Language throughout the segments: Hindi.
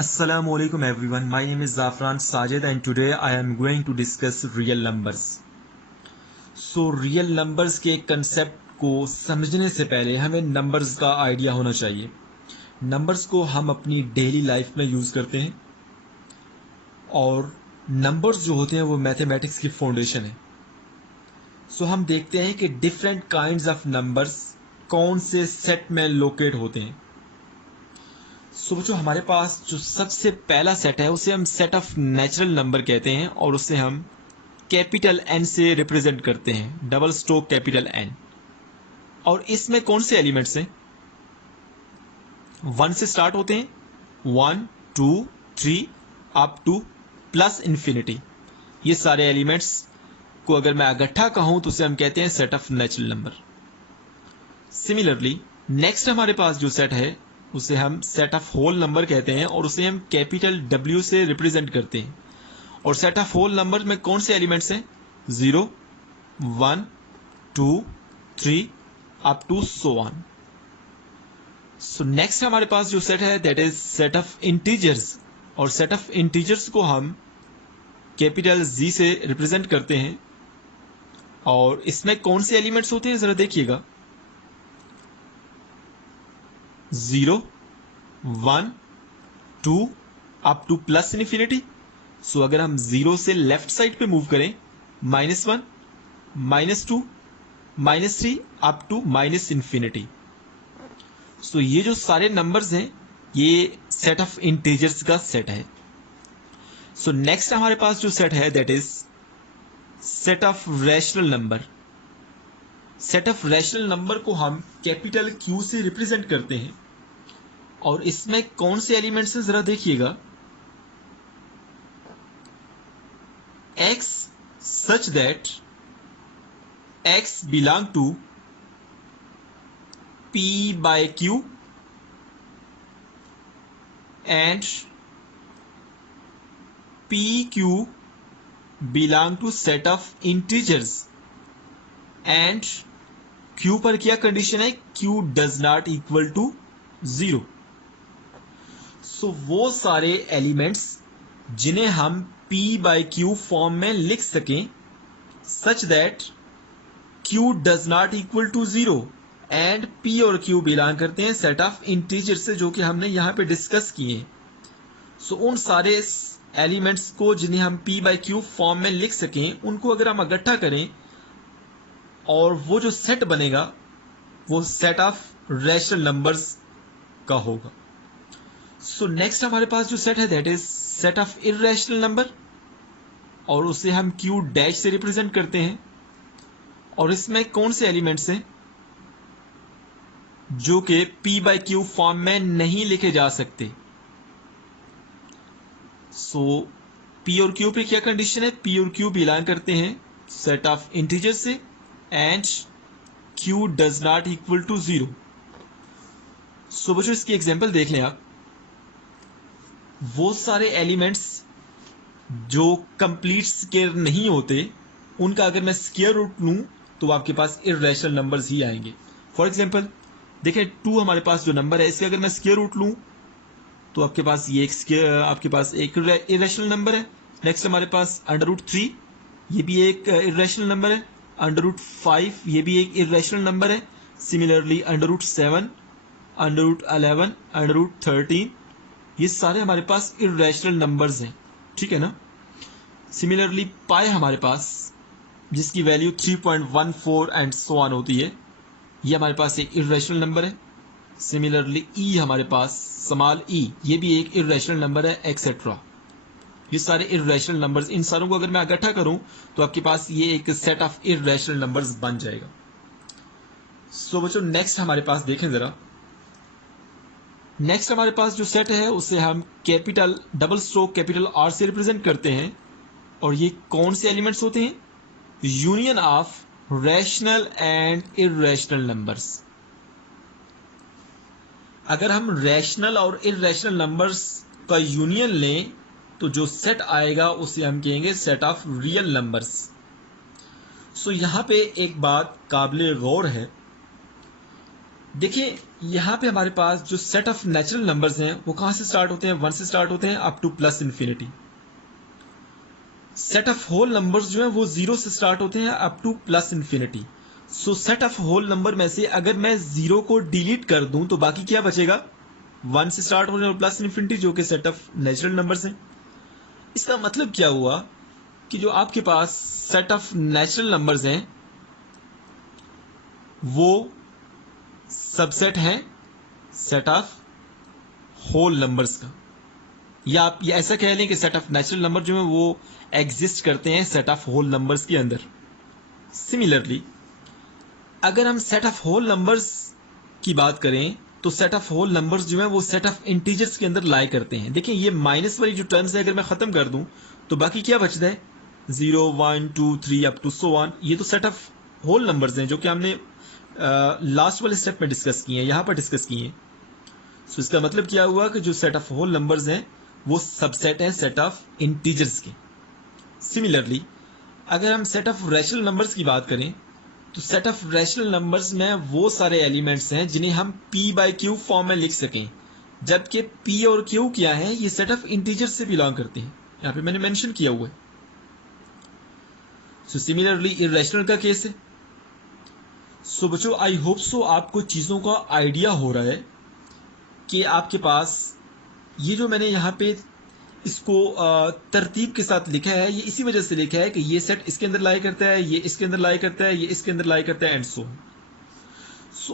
Assalamualaikum everyone. My name is Zafran Sajid and today I am going to discuss real numbers. Real numbers के कंसेप्ट को समझने से पहले हमें नंबर्स का आइडिया होना चाहिए. नंबर्स को हम अपनी डेली लाइफ में यूज़ करते हैं और नंबर्स जो होते हैं वो मैथमेटिक्स की फाउंडेशन है. हम देखते हैं कि डिफरेंट काइंड्स ऑफ नंबर्स कौन से सेट में लोकेट होते हैं. बच्चों हमारे पास जो सबसे पहला सेट है उसे हम सेट ऑफ नेचुरल नंबर कहते हैं और उसे हम कैपिटल एन से रिप्रेजेंट करते हैं, डबल स्ट्रोक कैपिटल एन. और इसमें कौन से एलिमेंट्स हैं? 1 से स्टार्ट होते हैं, 1 2 3 अप टू प्लस इन्फिनिटी. ये सारे एलिमेंट्स को अगर मैं इकट्ठा कहूं तो उसे हम कहते हैं set of natural number. Similarly next हमारे पास जो सेट है उसे हम सेट ऑफ होल नंबर कहते हैं और उसे हम कैपिटल डब्ल्यू से रिप्रेजेंट करते हैं. और सेट ऑफ होल नंबर में कौन से एलिमेंट्स हैं? 0 1 2 3 up to so on. Next हमारे पास जो सेट है that is set of integers और सेट ऑफ इंटीजर्स को हम कैपिटल जी से रिप्रेजेंट करते हैं. और इसमें कौन से एलिमेंट्स होते हैं जरा देखिएगा, 0 1 2 अप टू प्लस इन्फिनिटी. अगर हम 0 से लेफ्ट साइड पे मूव करें, -1 -2 -3 अप टू माइनस इन्फिनिटी. ये जो सारे नंबर्स हैं ये सेट ऑफ इंटीजर्स का सेट है. नेक्स्ट हमारे पास जो सेट है that is set of rational number. Set of rational number को हम कैपिटल क्यू से रिप्रेजेंट करते हैं और इसमें कौन से एलिमेंट्स हैं जरा देखिएगा, x such that x belong to p by q and pq belong to set of integers and q पर क्या कंडीशन है, q does not equal to 0. वो सारे एलिमेंट्स जिन्हें हम p by q फॉर्म में लिख सकें such that q does not equal to 0 and p और q बिलोंग करते हैं सेट ऑफ इंटीजर से जो कि हमने यहां पे डिस्कस किए. उन सारे एलिमेंट्स को जिन्हें हम p by q फॉर्म में लिख सकें उनको अगर हम इकट्ठा करें और वो जो सेट बनेगा वो सेट ऑफ रैशनल नंबर्स का होगा. नेक्स्ट हमारे पास जो सेट है that is set of irrational number और उसे हम q डैश से रिप्रेजेंट करते हैं. और इसमें कौन से एलिमेंट्स हैं जो कि p by q फॉर्म में नहीं लिखे जा सकते. p और q पे क्या कंडीशन है, p और q बिलोंग करते हैं सेट ऑफ इंटीजर से and q does not equal to 0. बच्चों इसकी एग्जांपल देख लें आप. वो सारे एलिमेंट्स जो कंप्लीट स्क्वायर नहीं होते उनका अगर मैं स्क्वायर रूट लूं तो आपके पास इर्रेशनल नंबर्स ही आएंगे. फॉर एग्जांपल देखें 2 हमारे पास जो नंबर है इसके अगर मैं स्क्वायर रूट लूं तो आपके पास ये आपके पास एक इर्रेशनल नंबर है. नेक्स्ट हमारे पास √3 ये भी एक इर्रेशनल नंबर है, √5 ये भी एक इर्रेशनल नंबर है. सिमिलरली √7 √11 √13 ये सारे हमारे पास इर्रेशनल नंबर्स हैं, ठीक है ना. सिमिलरली पाई हमारे पास जिसकी वैल्यू 3.14 एंड सो ऑन होती है ये हमारे पास एक इर्रेशनल नंबर है. सिमिलरली ई हमारे पास स्मॉल ई ये भी एक इर्रेशनल नंबर है एक्सेट्रा. ये सारे इर्रेशनल नंबर्स, इन सारों को अगर मैं इकट्ठा करूं तो आपके पास ये एक सेट ऑफ इर्रेशनल नंबर्स बन जाएगा. बच्चों नेक्स्ट हमारे पास देखें जरा. नेक्स्ट हमारे पास जो सेट है उसे हम capital double stroke capital R से रिप्रेजेंट करते हैं और ये कौन से एलिमेंट्स होते हैं, union of rational and irrational numbers. अगर हम रैशनल और इर्रेशनल नंबर्स का यूनियन लें तो जो सेट आएगा उसे हम कहेंगे सेट ऑफ रियल नंबर्स. यहां पे एक बात काबिल गौर है, देखिए यहाँ पे हमारे पास जो सेट ऑफ नेचुरल नंबर्स हैं वो कहाँ से स्टार्ट होते हैं, 1 से स्टार्ट होते हैं up to plus infinity. Set of whole numbers जो हैं वो 0 से स्टार्ट होते हैं up to plus infinity. So set of whole number में से अगर मैं 0 को डिलीट कर दूं तो बाकी क्या बचेगा, 1 से स्टार्ट होने और प्लस इन्फिनिटी, जो कि सेट ऑफ नेचुरल नंबर्स हैं। इसका मतलब क्या हुआ कि जो आपके पास सेट ऑफ नेचुरल नंबर्स हैं वो सबसेट है सेट ऑफ होल नंबर्स का, या आप ये ऐसा कह लें कि सेट ऑफ नेचुरल नंबर जो है वो एग्जिस्ट करते हैं सेट ऑफ होल नंबर्स के अंदर। सिमिलरली अगर हम सेट ऑफ होल नंबर्स की बात करें तो सेट ऑफ होल नंबर्स जो है वो सेट ऑफ इंटीजर्स के अंदर लाई करते हैं। देखिए ये माइनस वाली जो टर्म्स है अगर मैं खत्म कर दूं तो बाकी क्या बचता है, 0 1 2 3 अप टू सो ऑन। ये तो सेट ऑफ होल नंबर्स हैं जो कि हमने लास्ट वाले स्टेप में डिस्कस किए हैं, यहाँ पर डिस्कस किए हैं। सो इसका मतलब क्या हुआ कि जो सेट ऑफ होल नंबर्स हैं वो सबसेट हैं सेट ऑफ इंटीजर्स के। सिमिलरली अगर हम सेट ऑफ रैशनल नंबर्स की बात करें तो सेट ऑफ रैशनल नंबर्स में वो सारे एलिमेंट्स हैं जिन्हें हम p बाई क्यू फॉर्म में लिख सकें, जबकि p और q क्या है, ये सेट ऑफ इंटीजर्स से बिलोंग करते हैं, यहाँ पे मैंने मेंशन किया हुआ है। सो सिमिलरली इर्रेशनल का केस है। सो बच्चों आई होप सो आपको चीज़ों का आइडिया हो रहा है कि आपके पास ये जो मैंने यहाँ पे इसको तरतीब के साथ लिखा है ये इसी वजह से लिखा है कि ये सेट इसके अंदर लाई करता है, ये इसके अंदर लाई करता है, ये इसके अंदर लाई करता है एंड सो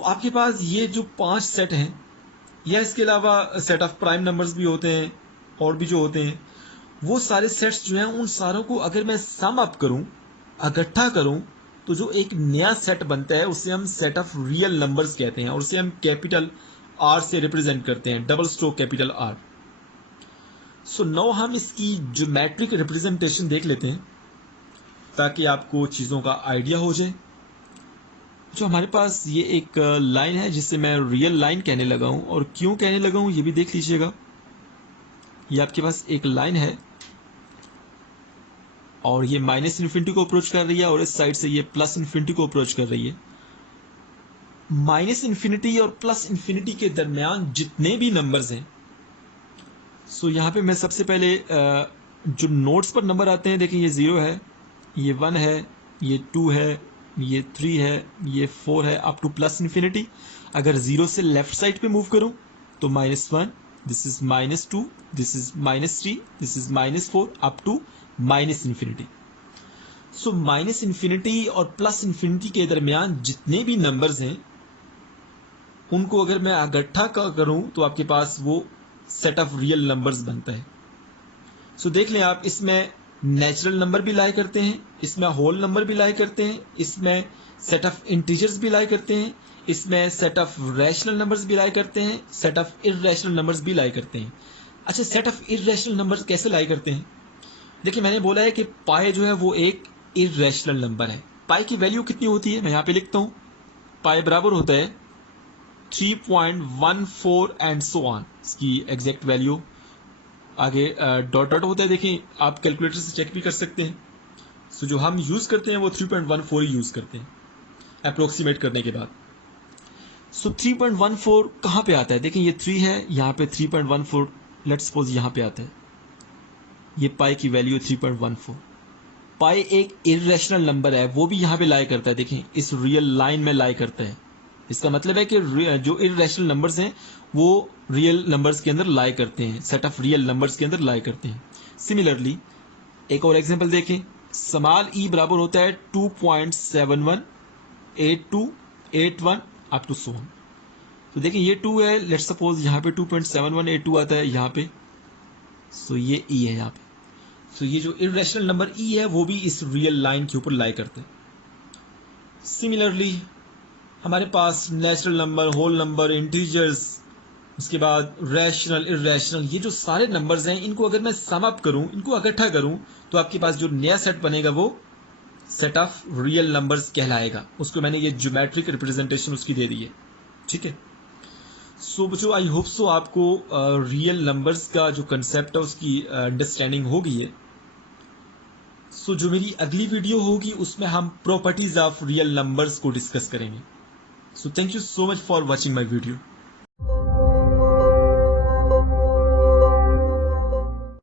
आपके पास ये जो 5 सेट हैं, या इसके अलावा सेट ऑफ प्राइम नंबर्स भी होते हैं और भी जो होते हैं, वो सारे सेट्स जो हैं उन सारों को अगर मैं सम अप करूं, इकट्ठा करूं, तो जो एक नया सेट बनता है उसे हम सेट ऑफ रियल नंबर्स कहते हैं और उसे हम कैपिटल आर से रिप्रेजेंट करते हैं, double stroke capital R. So now हम इसकी ज्योमेट्रिक रिप्रेजेंटेशन देख लेते हैं ताकि आपको चीज़ों का आइडिया हो जाए। जो हमारे पास ये एक लाइन है जिसे मैं रियल लाइन कहने लगा हूं, और क्यों कहने लगा हूं ये भी देख लीजिएगा। ये आपके पास एक लाइन है और ये माइनस इन्फिनिटी को अप्रोच कर रही है और इस साइड से ये प्लस इन्फिनिटी को अप्रोच कर रही है। माइनस इन्फिनिटी और प्लस इन्फिनिटी के दरमियान जितने भी नंबर्स हैं, सो यहाँ पे मैं सबसे पहले जो नोट्स पर नंबर आते हैं, देखिए ये 0 है, ये 1 है, ये 2 है, ये 3 है, ये 4 है, अप टू प्लस इन्फिनिटी। अगर 0 से लेफ्ट साइड पे मूव करूं तो -1, this is -2, this is -3, this is -4 up to minus infinity. So minus infinity और प्लस इन्फिनिटी के दरमियान जितने भी नंबर्स हैं उनको अगर मैं इकट्ठा करूं तो आपके पास वो सेट ऑफ रियल नंबर्स बनता है। सो देख लें आप, इसमें नेचुरल नंबर भी लाई करते हैं, इसमें होल नंबर भी लाई करते हैं, इसमें सेट ऑफ इंटीजर्स भी लाई करते हैं, इसमें सेट ऑफ रैशनल नंबर्स भी लाई करते हैं, सेट ऑफ इर्रेशनल नंबर्स भी लाई करते हैं। अच्छा, सेट ऑफ इर्रेशनल नंबर्स कैसे लाई करते हैं? देखिए मैंने बोला है कि पाई जो है वो एक इर्रेशनल नंबर है। पाई की वैल्यू कितनी होती है, मैं यहाँ पे लिखता हूँ, पाई बराबर होता है 3.14 एंड सो ऑन, इसकी एग्जैक्ट वैल्यू आगे डॉट डॉट होता है, देखिए आप कैलकुलेटर से चेक भी कर सकते हैं। सो जो हम यूज़ करते हैं वो 3.14 ही यूज़ करते हैं अप्रोक्सीमेट करने के बाद। सो 3.14 कहाँ पे आता है, देखिए ये 3 है, यहाँ पे 3.14 लेट्स सपोज यहाँ पे आता है, ये पाई की वैल्यू 3.14। पाई एक इर्रेशनल नंबर है, वो भी यहाँ पे लाई करता है, देखिए इस रियल लाइन में लाई करता है। इसका मतलब है कि जो इर्रेशनल नंबर्स हैं वो रियल नंबर्स के अंदर लाई करते हैं, सेट ऑफ रियल नंबर्स के अंदर लाई करते हैं। सिमिलरली एक और एग्जांपल देखें, स्मॉल ई बराबर होता है 2.718281 अप टू सो ऑन। तो देखिए ये 2 है, लेट्स सपोज यहाँ पे 2.7182 आता है यहाँ पे, सो ये ई है यहाँ पे। सो ये जो इर्रेशनल नंबर ई है वो भी इस रियल लाइन के ऊपर लाई करते हैं। सिमिलरली हमारे पास natural number, whole number, integers, उसके बाद रैशनल, इर्रेशनल, ये जो सारे नंबर्स हैं इनको अगर मैं सम अप करूं, इनको इकट्ठा करूं, तो आपके पास जो नया सेट बनेगा वो सेट ऑफ रियल नंबर्स कहलाएगा। उसको मैंने ये ज्योमेट्रिक रिप्रेजेंटेशन उसकी दे दी है, ठीक है। सो बच्चों आई होप सो आपको रियल नंबर्स का जो कंसेप्ट है उसकी अंडरस्टैंडिंग हो गई है। सो जो मेरी अगली वीडियो होगी उसमें हम प्रॉपर्टीज ऑफ रियल नंबर्स को डिस्कस करेंगे। So thank you so much for watching my video.